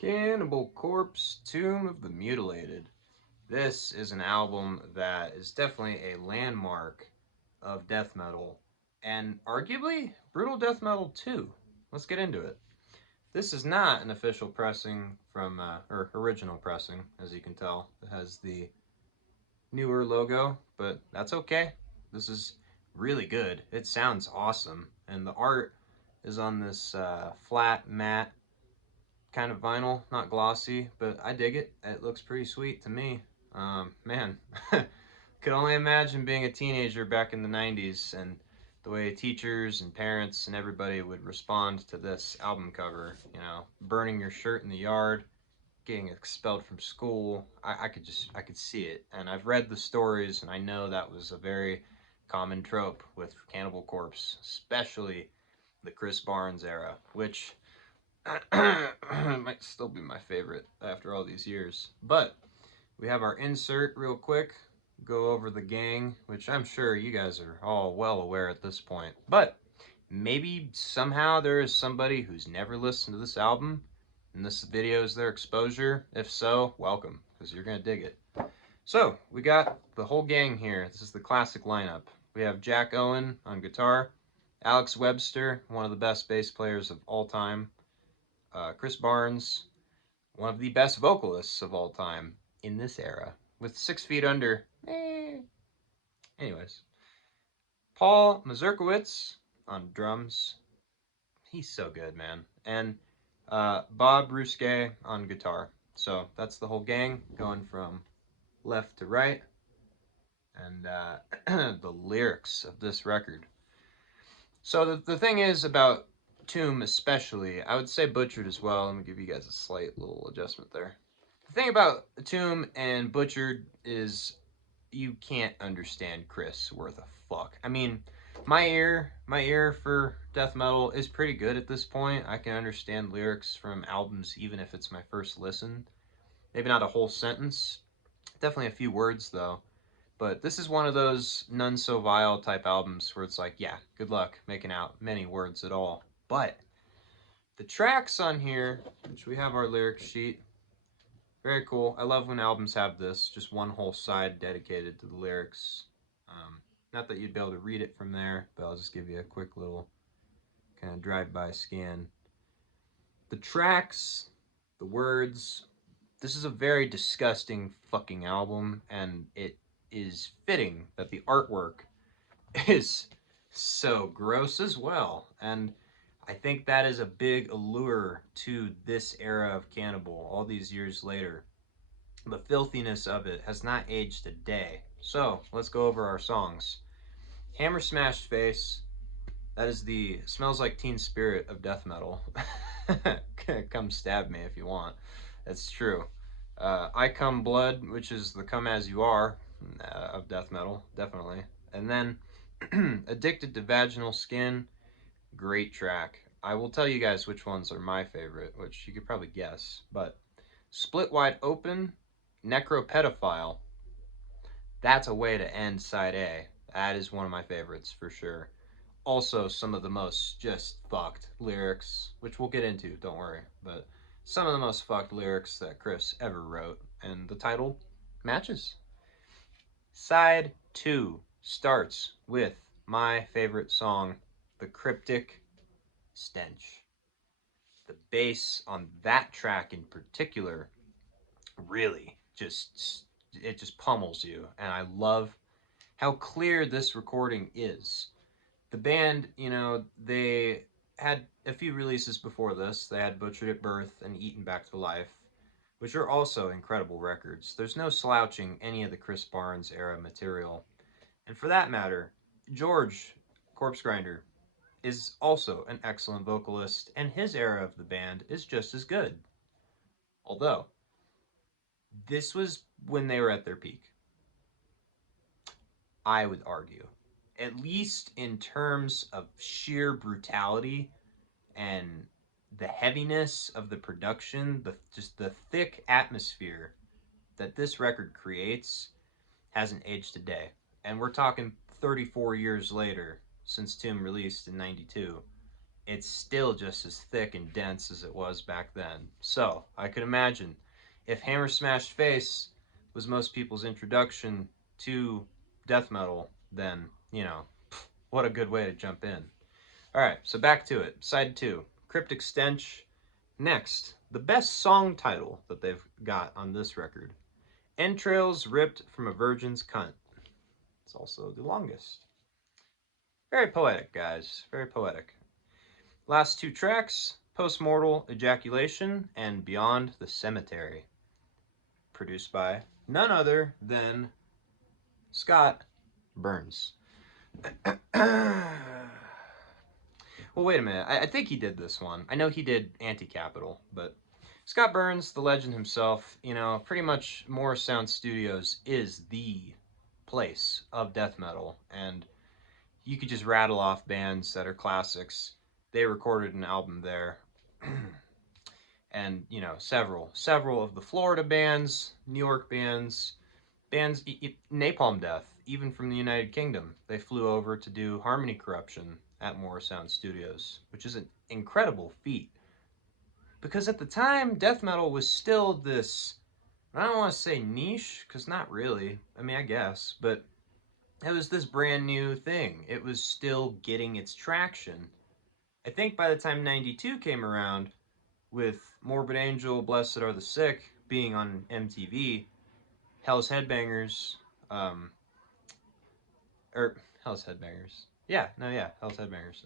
Cannibal Corpse, Tomb of the Mutilated. This is an album that is definitely a landmark of death metal, and arguably brutal death metal too. Let's get into it. This is not an official pressing from, or original pressing, as you can tell. It has the newer logo, but that's okay. This is really good. It sounds awesome, and the art is on this flat matte kind of vinyl, not glossy, but I dig it. It looks pretty sweet to me. Man, could only imagine being a teenager back in the 90s and the way teachers and parents and everybody would respond to this album cover. You know, burning your shirt in the yard, getting expelled from school. I could see it. And I've read the stories and I know that was a very common trope with Cannibal Corpse, especially the Chris Barnes era, which might still be my favorite after all these years. But we have our insert real quick. Go over the gang, which I'm sure you guys are all well aware at this point. But maybe somehow there is somebody who's never listened to this album and this video is their exposure. If so, welcome, because you're going to dig it. So, we got the whole gang here. This is the classic lineup. We have Jack Owen on guitar, Alex Webster, one of the best bass players of all time, Chris Barnes, one of the best vocalists of all time in this era, with 6 Feet Under. Anyways, Paul Mazurkowitz on drums. He's so good, man. And Bob Ruske on guitar. So that's the whole gang going from left to right. And the lyrics of this record. So the thing is about Tomb especially, I would say Butchered as well. Let me give you guys a slight little adjustment there. The thing about Tomb and Butchered is you can't understand Chris worth a fuck. I mean, my ear for death metal is pretty good at this point. I can understand lyrics from albums even if it's my first listen. Maybe not a whole sentence. Definitely a few words though. But this is one of those None So Vile type albums where it's like, yeah, good luck making out many words at all. But the tracks on here, which we have our lyric sheet, very cool. I love when albums have this, just one whole side dedicated to the lyrics. Not that you'd be able to read it from there, but I'll just give you a quick little kind of drive-by scan. The tracks, the words, this is a very disgusting fucking album, and it is fitting that the artwork is so gross as well. And I think that is a big allure to this era of Cannibal all these years later. The filthiness of it has not aged a day. So let's go over our songs. Hammer Smashed Face, that is the smells like Teen Spirit of death metal. Come stab me if you want. That's true. I Come Blood, which is the Come As You Are of death metal, definitely. And then Addicted to Vaginal Skin, great track. I will tell you guys which ones are my favorite, which you could probably guess. But Split Wide Open, Necropedophile, that's a way to end side A. That is one of my favorites for sure. Also, some of the most just fucked lyrics, which we'll get into, don't worry. But some of the most fucked lyrics that Chris ever wrote, and the title matches. Side 2 starts with my favorite song, The Cryptic Stench. The bass on that track in particular really just pummels you, and I love how clear this recording is. The band, they had a few releases before this. They had Butchered at Birth and Eaten Back to Life, which are also incredible records. There's no slouching any of the Chris Barnes era material. And for that matter, George Corpse Grinder is also an excellent vocalist, and his era of the band is just as good. Although, this was when they were at their peak, I would argue. At least in terms of sheer brutality and the heaviness of the production, just the thick atmosphere that this record creates hasn't aged a day. And we're talking 34 years later since Tomb released in 92. it's still just as thick and dense as it was back then. So I could imagine if Hammer Smashed Face was most people's introduction to death metal, then, you know, what a good way to jump in. All right, so back to it. Side 2, Cryptic Stench. Next, the best song title that they've got on this record, Entrails Ripped from a Virgin's Cunt. It's also the longest. Very poetic, guys. Very poetic. Last two tracks, Postmortal Ejaculation and Beyond the Cemetery. Produced by none other than Scott Burns. Well, wait a minute. I think he did this one. I know he did Anti-Capital, but Scott Burns, the legend himself, you know, pretty much Morrisound Studios is the place of death metal, and you could just rattle off bands that are classics. They recorded an album there. And, you know, several of the Florida bands, New York bands, Napalm Death, even from the United Kingdom. They flew over to do Harmony Corruption at Morrisound Studios, which is an incredible feat. Because at the time, death metal was still this, I don't want to say niche, because not really. I mean, I guess, but it was this brand new thing. It was still getting its traction. I think by the time 92 came around, with Morbid Angel, Blessed Are the Sick being on MTV, Hell's Headbangers, um, or Hell's Headbangers. Yeah, no, yeah, Hell's Headbangers.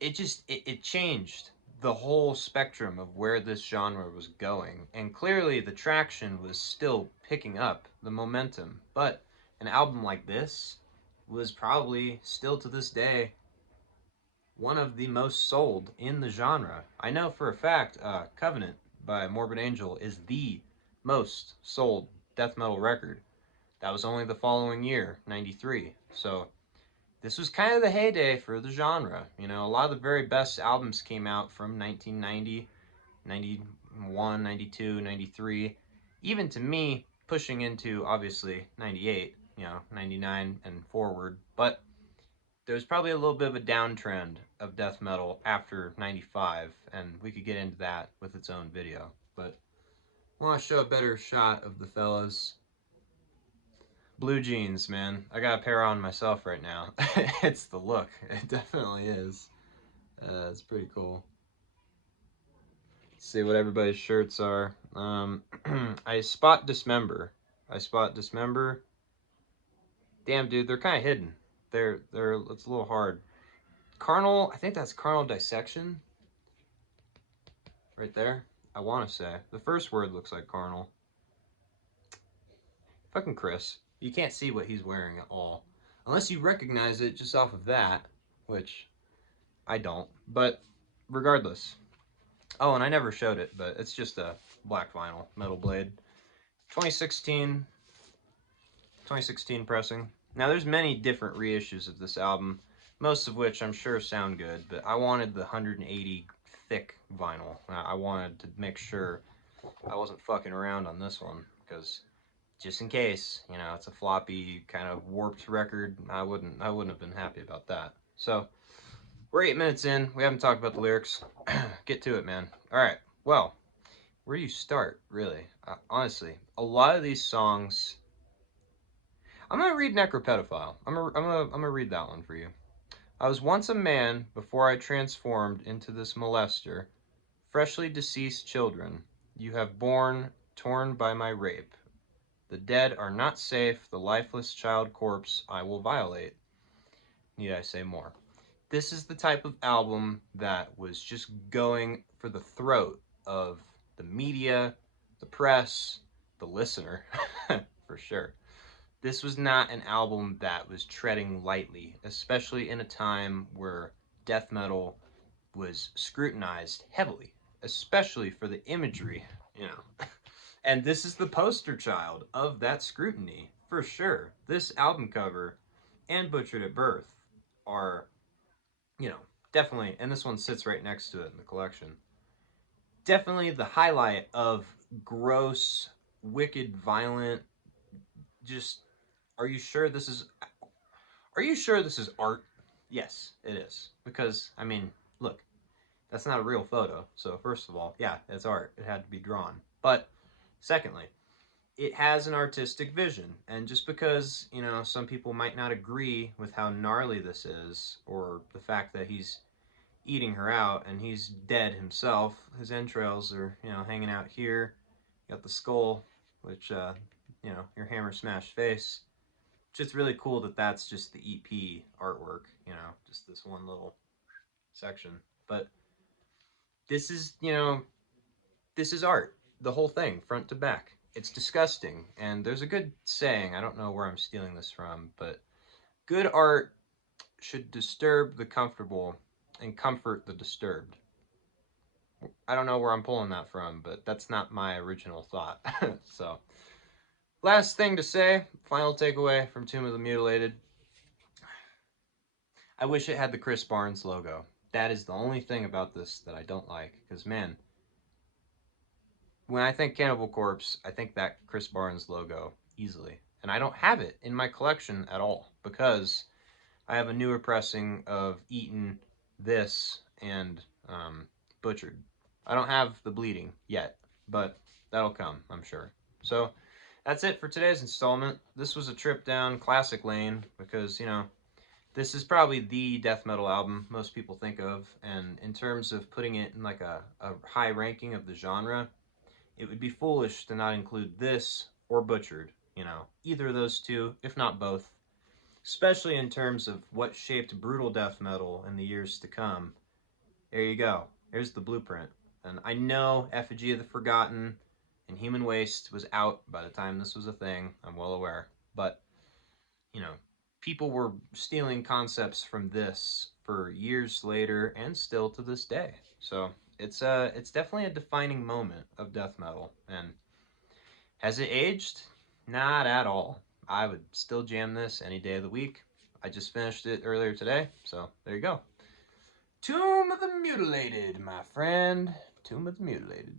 It changed the whole spectrum of where this genre was going, and clearly the traction was still picking up the momentum. But an album like this was probably still to this day one of the most sold in the genre. I know for a fact, Covenant by Morbid Angel is the most sold death metal record. That was only the following year, 93. So this was kind of the heyday for the genre. You know, a lot of the very best albums came out from 1990, 91, 92, 93. Even to me, pushing into, obviously, 98, you know, 99 and forward. But there was probably a little bit of a downtrend of death metal after 95, and we could get into that with its own video. But I want to show a better shot of the fellas. Blue jeans, man. I got a pair on myself right now. It's the look. It definitely is. It's pretty cool. Let's see what everybody's shirts are. I spot dismember. I spot dismember. Damn, dude, they're kind of hidden. It's a little hard. Carnal, I think that's carnal dissection. Right there. I want to say. The first word looks like carnal. Fucking Chris. You can't see what he's wearing at all. Unless you recognize it just off of that, which I don't. But regardless. Oh, and I never showed it, but it's just a black vinyl Metal Blade. 2016 pressing. Now there's many different reissues of this album, most of which I'm sure sound good, but I wanted the 180 thick vinyl. I wanted to make sure I wasn't fucking around on this one, because just in case, you know, it's a floppy kind of warped record, I wouldn't have been happy about that. So we're 8 minutes in. We haven't talked about the lyrics. Get to it, man. All right. Well, where do you start, really? Honestly, a lot of these songs. I'm gonna read Necropedophile. I'm gonna read that one for you. I was once a man before I transformed into this molester. Freshly deceased children, you have borne, torn by my rape. The dead are not safe. The lifeless child corpse I will violate. Need I say more? This is the type of album that was just going for the throat of the media, the press, the listener, for sure. This was not an album that was treading lightly, especially in a time where death metal was scrutinized heavily, especially for the imagery, you know. And this is the poster child of that scrutiny, for sure. This album cover and Butchered at Birth are, you know, definitely, and this one sits right next to it in the collection. Definitely the highlight of gross, wicked, violent, just, are you sure this is art? Yes, it is. Because, I mean, That's not a real photo. So first of all, yeah, it's art. It had to be drawn. But secondly, it has an artistic vision. And just because, some people might not agree with how gnarly this is, or the fact that he's eating her out and he's dead himself, his entrails are, hanging out here. You got the skull, which, your hammer smashed face. Just really cool that that's just the EP artwork, just this one little section. But this is, this is art. The whole thing, front to back. It's disgusting. And there's a good saying, I don't know where I'm stealing this from, but good art should disturb the comfortable and comfort the disturbed. I don't know where I'm pulling that from, but that's not my original thought. So, last thing to say, final takeaway from Tomb of the Mutilated. I wish it had the Chris Barnes logo. That is the only thing about this that I don't like. Because, man, when I think Cannibal Corpse, I think that Chris Barnes logo easily. And I don't have it in my collection at all because I have a newer pressing of Eaten, this, and Butchered. I don't have the Bleeding yet, but that'll come, I'm sure. So that's it for today's installment. This was a trip down classic lane because, this is probably the death metal album most people think of. And in terms of putting it in like a high ranking of the genre, it would be foolish to not include this or Butchered, either of those two, if not both, especially in terms of what shaped brutal death metal in the years to come. There you go. Here's the blueprint. And I know Effigy of the Forgotten and Human Waste was out by the time this was a thing. I'm well aware. But, you know, people were stealing concepts from this for years later and still to this day. So it's definitely a defining moment of death metal. And has it aged? Not at all. I would still jam this any day of the week. I just finished it earlier today, so there you go. Tomb of the Mutilated, my friend. Tomb of the Mutilated.